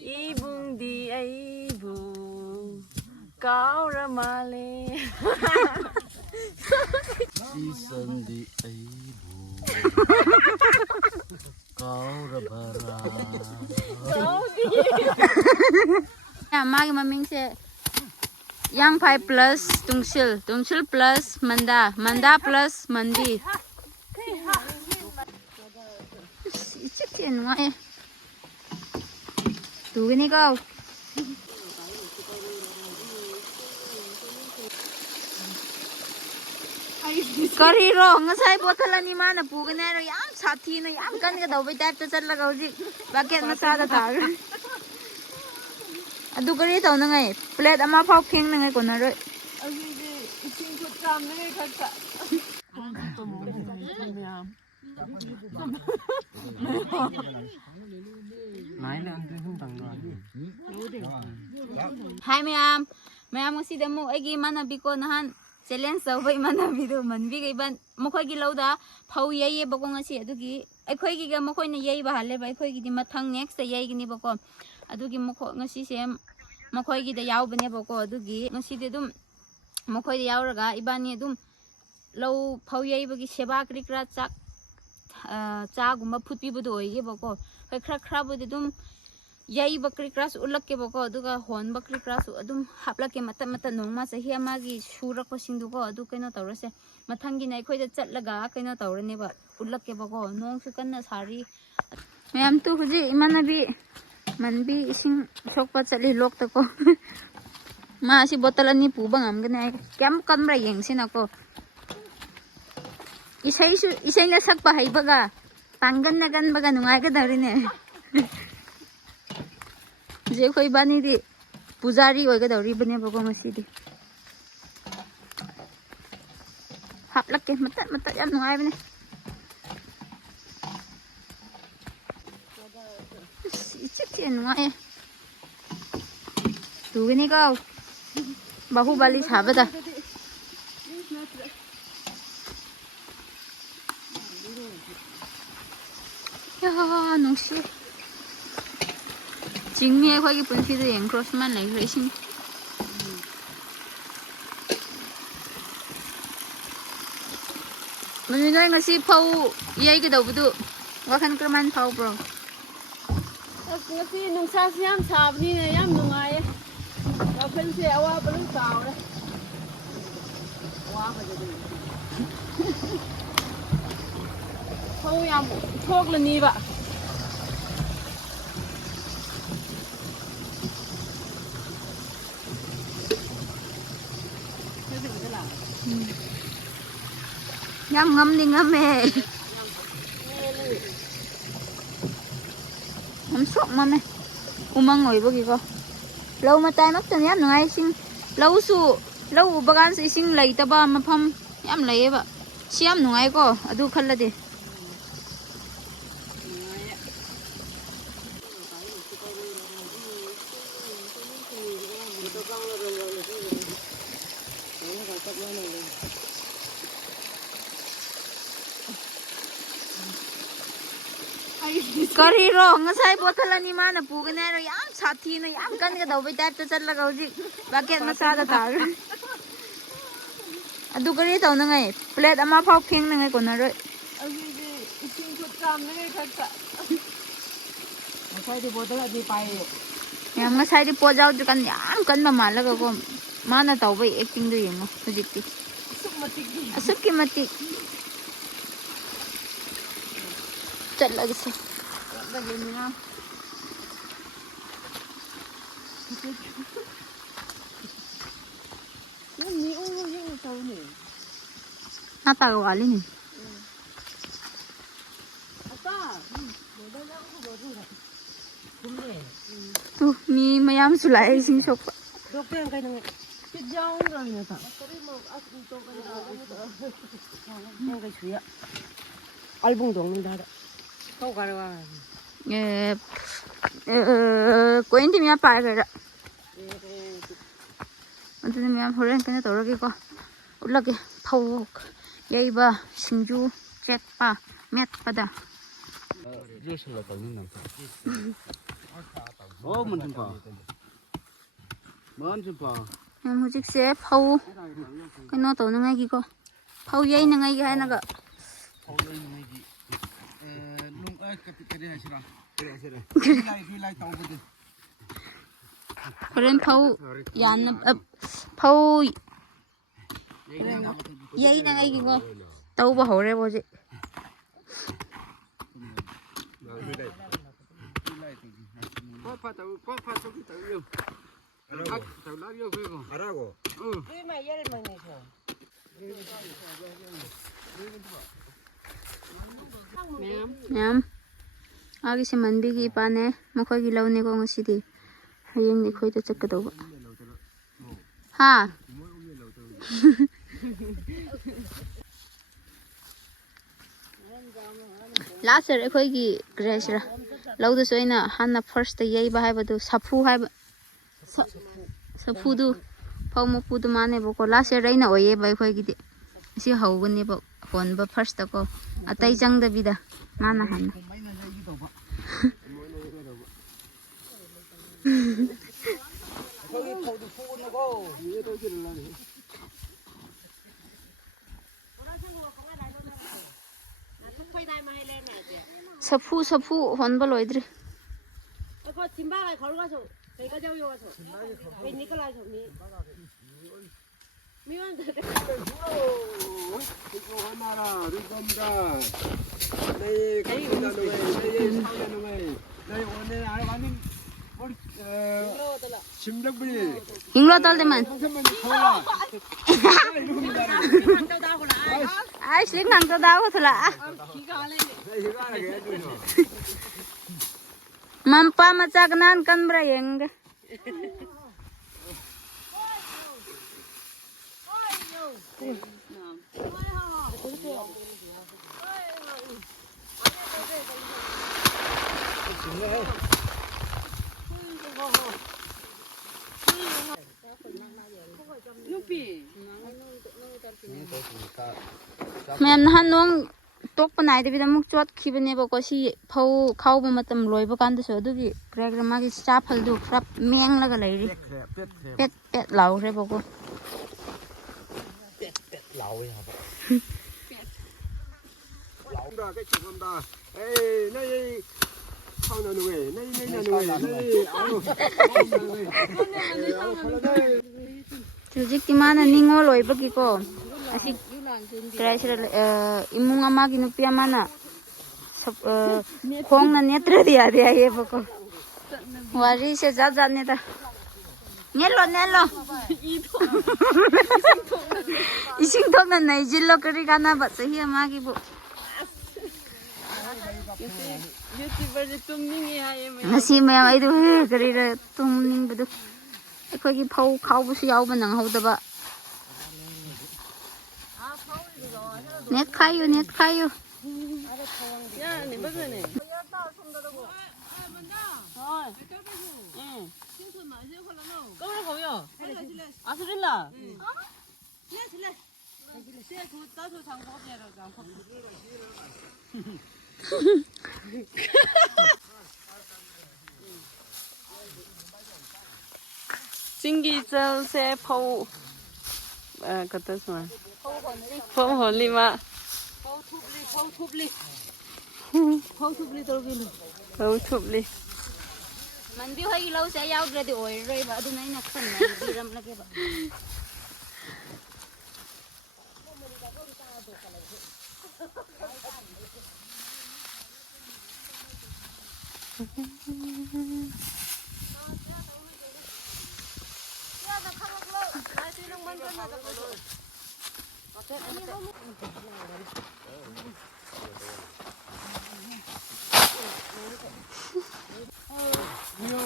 이붕디 아이부 까오라 말레 이선디 아이부 까오라 바라 मागी मम्मी से yang pai plus tungsil plus manda plus mandi chicken ngai tu ini kau kari ro ngasai botol ani mana pugan ero yam sathi na yam kan ka dau bai type to chat lagau ji bucket na sa da tar adu kari tau na ngai plate ama phau kheng na ngai kona roi 아기지 이친구 짬내 각자 hai mayam ngasi da mu agi mana bi ko nahan challenge sau bai mana bi do man bi gai ban mokhoi gi lauda phau yai ba ko ngasi adu gi akhoi gi ga mokhoi na yai ba hale ba akhoi gi di mathang next da yai gi ni ba ko adu gi mokho ngasi se mokhoi gi da yaw bane ba ko adu gi ngasi de dum mokhoi da yaw raga ibani dum lau phau yai ba gi seba kri kra chak cha gumba phutpi bu do ye ba ko kai khra bu de dum yai bakri kras ulak ke bako aduga hon bakri kras adum hapla ke mata nongma sahi amagi surak ko singdu ko adu kaino tawrase mathangi nai khoi da chatlaga kaino tawrane ba ulak ke bako nong su kanna sari mayam tu huji imanabi manbi ising sokpa chali lok ta ko ma si bottle ani pu bangam gane kyam kamra yengsina ko isai na sakpa haibaga pangan na gan baga nungai ga darine जे कोई बानी दी पुजारी होएगा दौरी बने बको मसीदी हाप लग के मत यार नुआए बने इच्छे नुआए तू भी नहीं गाओ बाहुबली छाबदा या नुशी जिंगमी अखोई पुनफीद यें क्रॉसमैन लाइक रेसिंग मनु नोय ngasi phau yai ga dau budu wakan kerman phau bro ngasi nungsa siam sabni ne yam nungai wa phen se awa balu saw le wa ba de phau yam thok la ni ba Yam ngâm đi ngâm mẹ ngâm sốt mà mẹ umang ngồi bagi ko lâu mà tay mất tên yam ngay sinh lâu bagan si sinh lấy ta ba mà pham yam lấy ba siam ngay ko adu khalla de kari ro ngasai botol ani mana pugan ero yam sathi na yam kan ka dau bai type to chat lagau ji bucket na sa da tar adu kari tau na ngai plate ama phau kheng na ngai kona roi 아기지 이친구 짬내 각자 ngasai di botol adi pai yam ngasai di po jau ju kan yam kan ma malaga ko mana tau bai acting do yemo hujikti asuk ki mati चल लगे से लगे ना ni ung yung taw ni naparo kali ni apa bodala ko bodula kumle tu mi mayam sulai sing sok dokter yang kay nang pidyaw ran niya ta kari mo as ito ka na kay suya album dong ni dada kau karwa कोई नहीं मैं पार कर रहा अदुने मैं होरेन कने तौरगे को उलगे फाउ यैबा सिंजू चेटपा मेटपदा juice la tawin nam 먼저 봐. 먼저 봐. em hujikse phau cái nó tổ nó ngay gì co phau dây nó ngay cái nó 그런 phau 얀 phau dây nó ngay gì co tàu bao hồi rồi bao giờ 냠 아기씨 만비기 이빠네 먹어기 라우네 거 ngasi디 hayeng ni khoi ta chakkadoba ha last year khoi grace ra lauda soina hanna first yei ba hai badu sapu hai sapu du phau mo pu du mane boko last year raina oye ba khoi gi si hawgani ba hon ba first ta ko atai jang da bida mana hanna 사푸 헌발 어이들이 거 짐바가 걸어가서 내가 저기 와서 왜 니콜라서 미원들 이거 하나라 리검다 내 가는 왜 사는 왜 오늘 알아가는 우리 심정분이 잉로 떨대만 한편만 더라 아이 슬링 강도 나고 들라 mampa macagnan kan brayeng mem nahan nong tok panai de bidam muk chot khibane ba ko si phau khau ba matam loi ba kan da so du gi program gi cha phal du frap meng la ga lai ri pet pet lau re ba ko lão cái chuyện đó ê này không nào nuôi này nuôi này Tujik ti mana ningo loi ba ki ko asi treasure imung ama gi nupi mana khong na netra dia dia ye ba ko wari se ja ja ne da nelo ising thok na nai jillo kari kana ba sahi ama gi bu ngasi me ai du kari ra tum ning bu du ꯑꯩꯈꯣꯏꯒꯤ ꯐꯧ ꯈꯥꯎꯕꯁꯨ ꯌꯥꯎꯕ ꯅꯪꯍꯧꯗꯕ net ꯈꯥꯏꯌꯨ Chính giờ xe phâu cái tên gì phâu hồn li mà phâu thúp li đâu kia phâu thúp li mình biết hơi lâu sẽ giao ra thì ổi rồi và tôi nói là khẩn này đi râm là cái vậy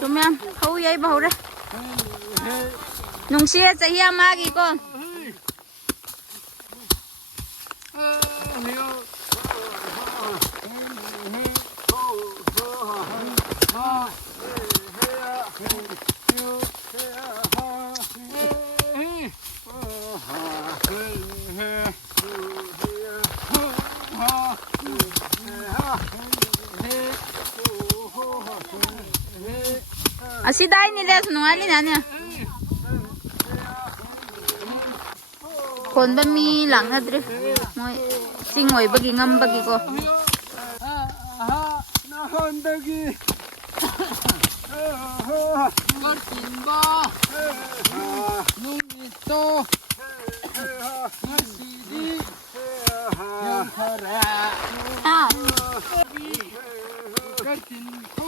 tụi em khâu dây bầu đấy nung xe chạy hiam ma kì con ꯑꯁꯤꯗꯥꯏꯅꯤ ꯂꯦꯁ ꯅꯨꯡꯉꯥꯏꯂꯤ ꯅꯥꯅꯦ ꯈꯣꯟꯕ ꯃꯤ ꯂꯥꯛꯅꯗ꯭ꯔꯤ ꯃꯣꯏ ꯆꯤꯡ ꯑꯣꯏꯕꯒꯤ ꯉꯝꯕꯒꯤꯀꯣ 나한다기 거친바 눈이 또 마시디 영커라 아 거친 코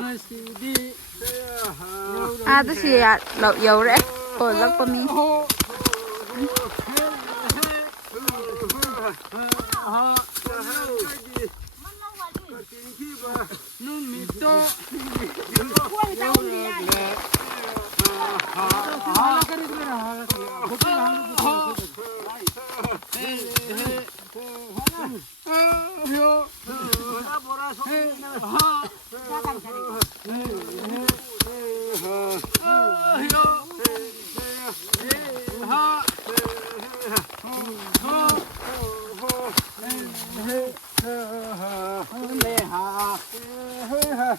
마시디 아저씨 여우래 콜락범이 눈이 또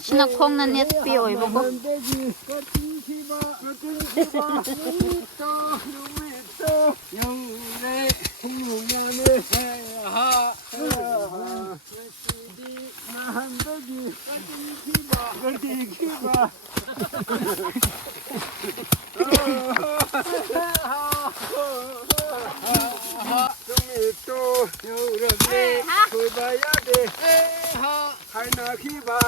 신학콩나 넷비 오이보고 영래 홍룡만의 하 나한다기 거티키바 또 여우라게 그봐야 돼 하나키바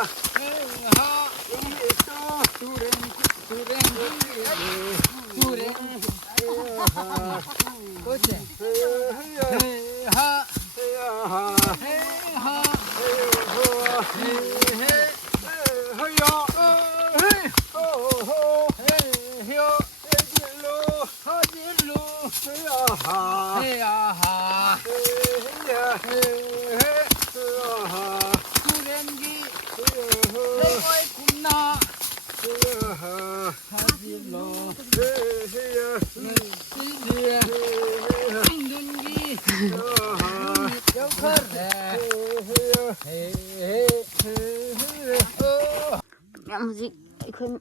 ꯍꯧꯖꯤꯛ ꯑꯩꯈꯣꯏ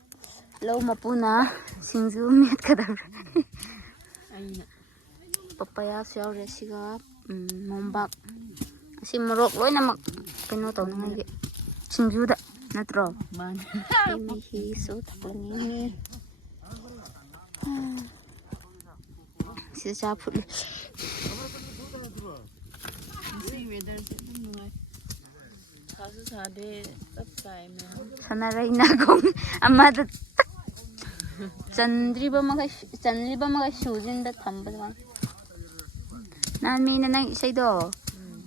ꯂꯧ ꯃꯄꯨꯅ ꯁꯤꯡꯖꯨ ꯃꯦꯠꯀꯗꯧꯔꯦ ꯄꯄꯌꯥꯁꯨ ꯌꯥꯎꯔꯦ ꯁꯤꯒ ꯃꯣꯝꯕꯥꯛ ꯑꯁꯤ ꯃꯣꯔꯣꯛ ꯂꯣꯏꯅꯃꯛ ꯀꯩꯅꯣ ꯇꯧꯅꯤꯡꯉꯥꯏꯒꯤ ꯁꯤꯡꯖꯨꯗ ꯅꯠꯇ꯭ꯔꯣ ꯃꯤꯁꯨ ꯊꯛꯂꯅꯤ ꯁꯤꯗ ꯆꯥ ꯐꯨꯠꯂꯤ ꯁꯥꯟꯅꯔꯩꯅꯥꯒꯣꯡ ꯑꯃꯗ ꯆꯟꯗ꯭ꯔꯤꯕ ꯃꯈꯩ ꯁꯨꯖꯤꯟꯗ ꯊꯝꯕꯗ ꯅꯍꯥꯟ ꯃꯤꯅ ꯅꯪ ꯏꯁꯩꯗꯣ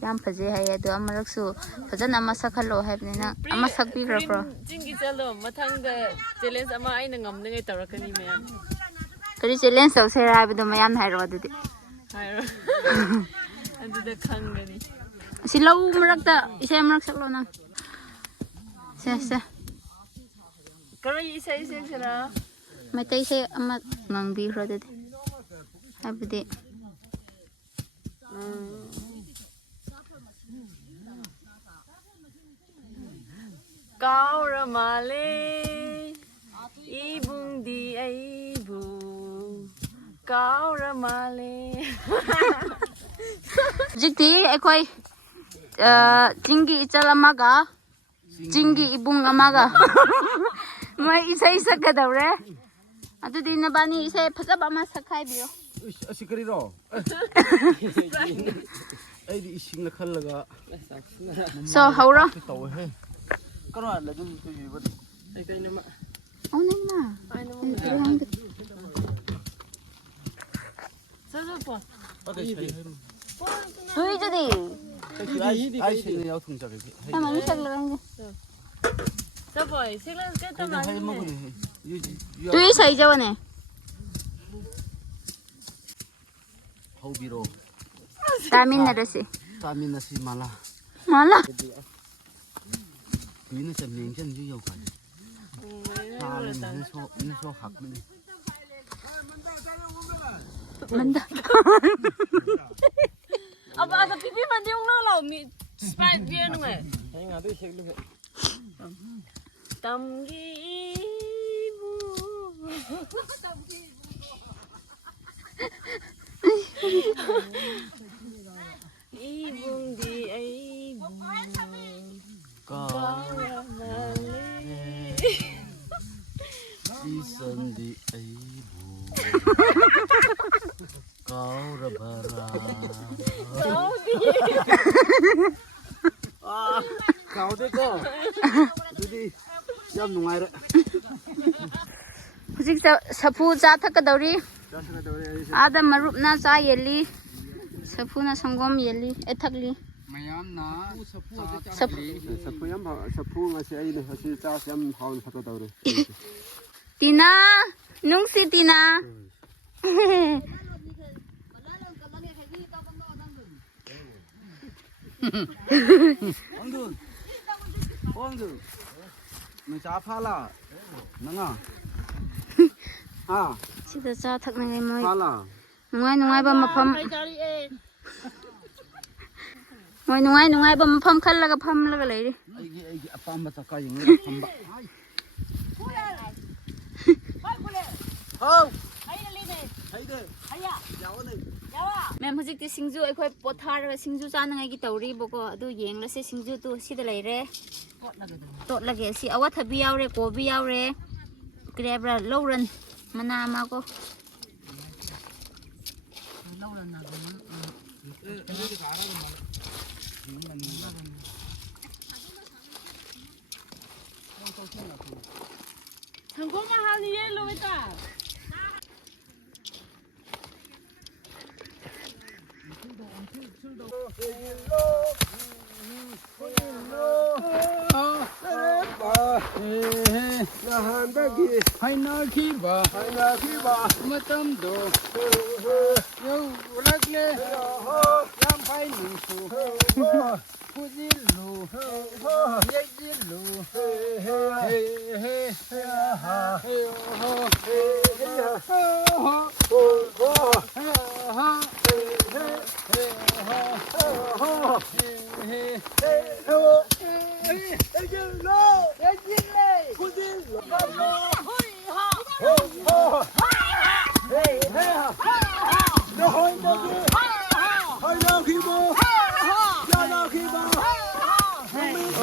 ꯌꯥꯝ ꯐꯖꯩ ꯍꯥꯏꯌꯦ ꯑꯗꯣ ꯑꯃꯔꯛꯁꯨ ꯐꯖꯅ ꯑꯃ ꯁꯛꯍꯜꯂꯣ ꯍꯥꯏꯕꯅꯤ ꯅꯪ ꯑꯃ ꯁꯛꯄꯤꯈ꯭ꯔꯕ꯭ꯔꯣ ꯆꯤꯡꯒꯤ ꯆꯠꯂꯣ ꯃꯊꯪꯗ ꯆꯦꯂꯦꯟꯖ ꯑꯃ ꯑꯩꯅ ꯉꯝꯅꯤꯉꯥꯏ ꯇꯧꯔꯛꯀꯅꯤ ꯃꯌꯥꯝ ꯀꯔꯤ ꯆꯦꯂꯦꯟꯖ ꯇꯧꯁꯦꯔꯥ ꯍꯥꯏꯕꯗꯣ ꯃꯌꯥꯝ ꯍꯥꯏꯔꯛꯑꯣ ꯑꯗꯨꯗꯤ ꯍꯥꯏꯔꯣ ꯑꯗꯨꯗ ꯈꯪꯒꯅꯤ ꯑꯁꯤ ꯂꯧ ꯃꯔꯛꯇ ꯏꯁꯩ ꯑꯃꯔꯛ ꯁꯛꯂꯣ ꯅꯪ ꯁꯦ ꯀꯔꯤ ꯏꯁꯩ ꯁꯛꯁꯤꯔꯥ ꯃꯩꯇꯩ ꯏꯁꯩ ꯑꯃ ꯉꯪꯕꯤꯈ꯭ꯔꯣ ꯑꯗꯨꯗꯤ ꯍꯥꯏꯕꯗꯤ ꯀꯥꯎꯔ ꯃꯥꯜꯂꯦ ꯏꯕꯨꯡꯗꯤ ꯑꯩꯕꯨ ꯀꯥꯎꯔ ꯃꯥꯜꯂꯦ ꯍꯧꯖꯤꯛꯇꯤ ꯑꯩꯈꯣꯏ ꯆꯤꯡꯒꯤ ꯏꯆꯜ ꯑꯃꯒ ꯆꯤꯡꯒꯤ ꯏꯕꯨꯡ ꯑꯃꯒ ꯃꯣꯏ ꯏꯁꯩ ꯁꯛꯀꯗꯧꯔꯦ ꯑꯗꯨꯗꯤ ꯅꯕꯥꯅꯤ ꯏꯁꯩ ꯐꯖꯕ ꯑꯃ ꯁꯛꯈꯥꯏꯕꯤꯌꯣ ꯑꯁꯤ ꯀꯔꯤꯔꯣ ꯑꯩꯗꯤ ꯏꯁꯤꯡꯅ ꯈꯜꯂꯒ ꯁꯣ ꯍꯧꯔꯣ ꯇꯧꯋꯦꯍꯦ ꯀꯔꯥꯏꯗ ꯑꯗꯨꯝ ꯇꯧꯕꯤꯕꯗꯤ ꯑꯩ ꯀꯩꯅꯣꯃ ꯑꯧꯅꯤꯅ ꯆꯠꯄꯣ 두이주디 아이스는 여통 저기 나 많이 삭라는 저거 색깔 깨끗 많이 두이 사이자원에 하우비로 다민나르시 다민나시 말라 말라 두이는 좀 냉전 유효가 다민은 소 학문 만다 아빠 피피만 돼 용나라 미 스파이크 비에는 거야. Tamgibu. Ibung di aibu. Kau Isan di aibu. Kau rabara. Kau deh kau. Jadi jam nungai re. Hujik sapu cha thakadori ada marupna cha yeli sapuna sangom yeli ethakli Mayam na Sapu yang sapu ngasih ini ngasih cas yang haun satu tahun. tina nungsi tina Wangdun. Wangdun. Macam apa lah? Nanga. Ah, sida cha thakna ngai moi pala. nungai nungai ba mafam moi nungai ba mafam khallaga pham laga leiri Aigi apamba taka yang pamba. Hau. Ma'am हजिक सिंजू अखोय पोथार सिंजू चानंगाई की तौरी बको अदु येंगलसे सिंजू तु सिदा लेरे तोट लगे सि अवा थबी यावरे कोबी यावरे क्रेबरा लौरन मना मा को 상고마 하니 옐로 있다. Nahan bagi, Final kiba. hanya kiba. Matam do. Yo ragle. Yang pai nusu. Pujilu. Yejilu. Hey hey ha. Hey ho.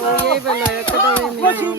ये बना कदम में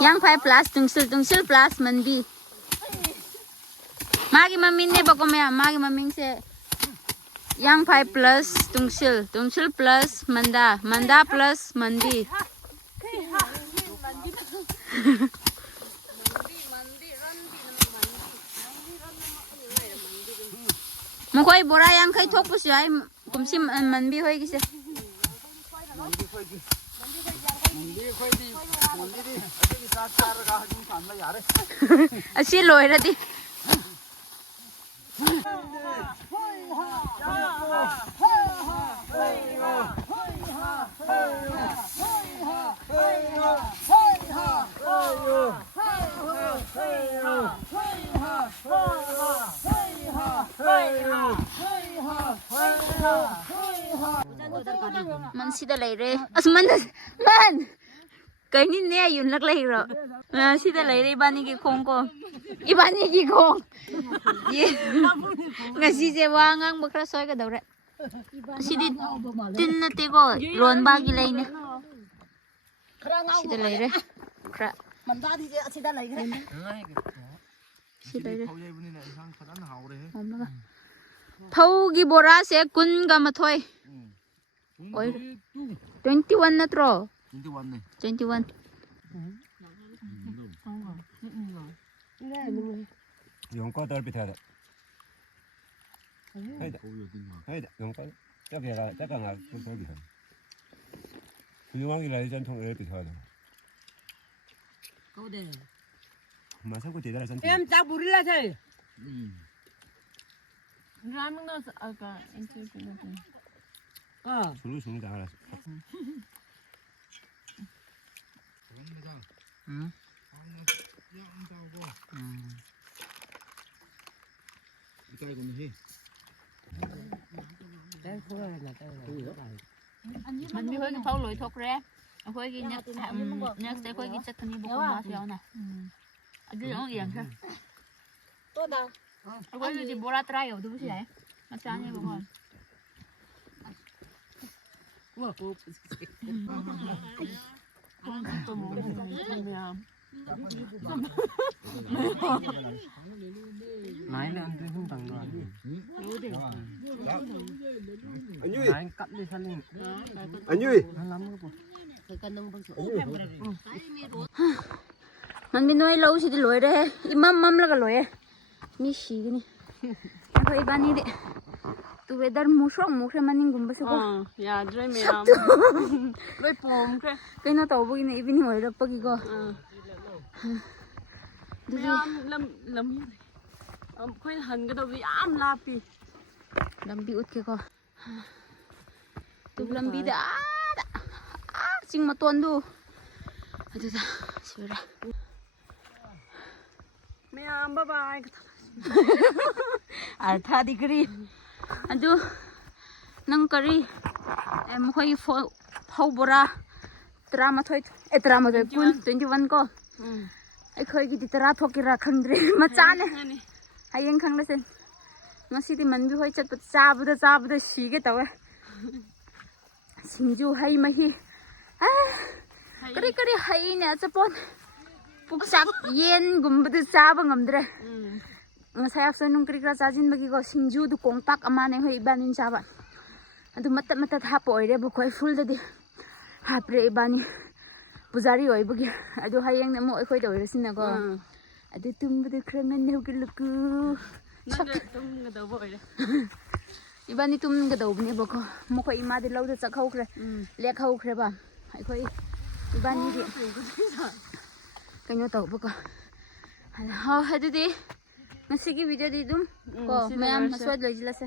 yang phai plus tungsil plus manbi magi mamin ne bako me magi mamin se yang phai plus tungsil plus manda plus manbi mukoi bora yang khai thok pusu ai kumsim manbi hoi gise asi loiradi Man sida leire. As man Kani ne yun lak leiro. Sida leire ibani ki khong ko. Ibani ki khong. Ngasi je wangang bakra soy ka daure. Sidi tin na te ko ron ba gi leine. Sida leire. Kra. Sida leire. Phau gi bora se kun ga mathoi. Oi 21 natro. 21. Dùng có tơ bị theo đấy. Hay đấy, dùng có chắc là con tơ bị theo. Dùng cái là chân thông bị theo đấy. Mà sao có thể là chân? Em chào bùi là thế. Ramen nó 아까 인터뷰 술을 주는 줄 알았어. 응? 이따 이거는 해. Mình đi khơi cái phao lưỡi thọc ra, khơi cái nhắc sẽ khơi cái chất thằng bông hoa xéo nè, anh cứ giống vậy sao? 또 나. Khơi cái gì bora trai ở đâu vậy? Nó chán như bông hoa. Nãy là ăn cái không tặng rồi. Anh Duy, Nãy cắt đi sang đi. anh Duy. Nó lắm Mình đi nuôi lâu thì đi lưỡi đấy, imam là cái lưỡi, mi xì cái này, khơi ban đi đấy. Tu weather musok maning gumba se ko. 야, 드레미야. 왜 봄? 그래. Cái nó tàu bugin ibin hoy ra pagi ko. Miyam lam khoi han ga do bi am lapi. Lambi ut ke ko. Tu lambi da. Sing maton du. Adu da. Sura. Miyam bye bye. Altha degree. Adu nang kari em khoi phau bora drama thoi kun 21 ko. Ai khoi gi tara thokira khandre ma chane. Hayeng khang la sen. Ngasi ti man bi hoi chat pat chabuda sige tawe. Singju hai mahi. Kari hai ne achapon. Puksak yen gumbudu chaba ngamdre. Saya aksa nung kiri kira sajin bagi ko singju du kongpak amane hoi ibanin chaba. Adu matat hapo oire bu koi full dadi hapre ibani pujari oi bagi adu hayang ne mo khoi da oire sinna ko adu tumbudu krangan ne hugilku Nang tum ga do boy. ibani tum ga do bne bako mo khoi ma de lauda chakhau khre lek hau khre ba ai khoi ibani di kanyo tau bako ha hadu di Masih video di dum, ko mayam maswad lagi lah se.